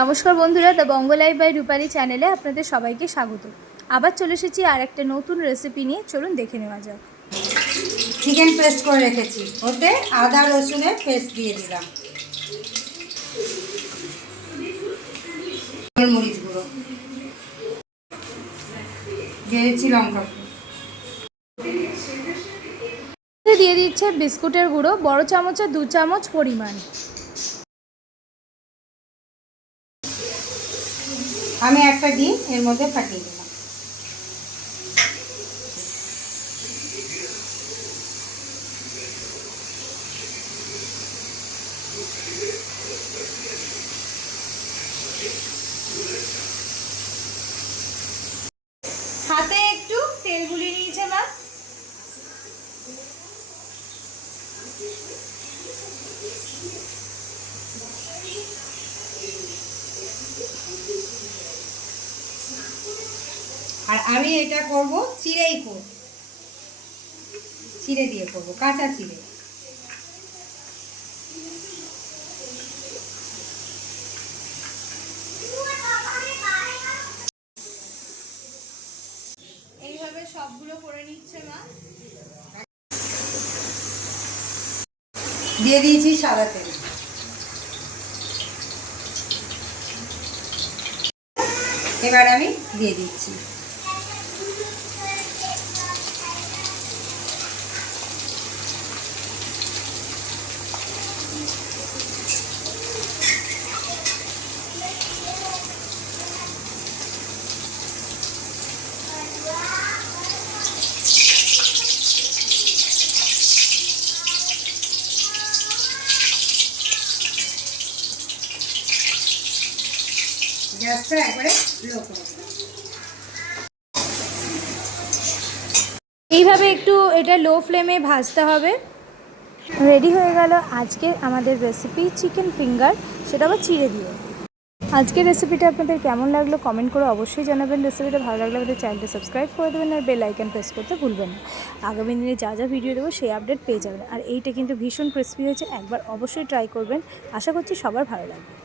নমস্কার বন্ধুরা, the Bengali by রূপালী চ্যানেলে আপনাদের সবাইকে স্বাগত। আবার চলে এসেছি আর একটা নতুন রেসিপি নিয়ে। চলুন দেখে নেওয়া যাক। চিকেন পেস্ট করে রেখেছি, ওতে আদা রসুনের পেস্ট দিয়ে দিলাম, মরিচ গুঁড়ো দিয়েছি, লঙ্কা দিয়ে দিচ্ছে বিস্কুটের গুঁড়ো, বড় চামচে 2 চামচ পরিমাণ। আমি একটা ডিম এর মধ্যে ফাটিয়ে দিলাম। হাতে একটু তেল গুলিয়ে নিয়েছে মা। আর আমি এটা করব চিড়েই করব, চিড়ে দিয়ে করব, কাঁচা চিড়ে। এইভাবে সবগুলো করে নিচ্ছে মা। দিয়ে দিয়েছি সাদা তেল। এবার আমি দিয়ে দিচ্ছি। গ্যাসটা একবারে লো করে দিলাম। এইভাবে একটু এটা লো ফ্লেমে ভাজতে হবে। রেডি হয়ে গেল আজকের আমাদের রেসিপি চিকেন ফিঙ্গার, সেটা আবার চিড়ে দিয়ে। আজকের রেসিপিটা আপনাদের কেমন লাগলো কমেন্ট করে অবশ্যই জানাবেন। রেসিপিটা ভালো লাগলে আমাদের চ্যানেলটা সাবস্ক্রাইব করে দেবেন আর বেল আইকন প্রেস করতে ভুলবেন না। আগামী দিনে যা যা ভিডিও দেবো সেই আপডেট পেয়ে যাবেন। আর এইটা কিন্তু ভীষণ ক্রিস্পি হয়েছে, একবার অবশ্যই ট্রাই করবেন। আশা করছি সবার ভালো লাগবে।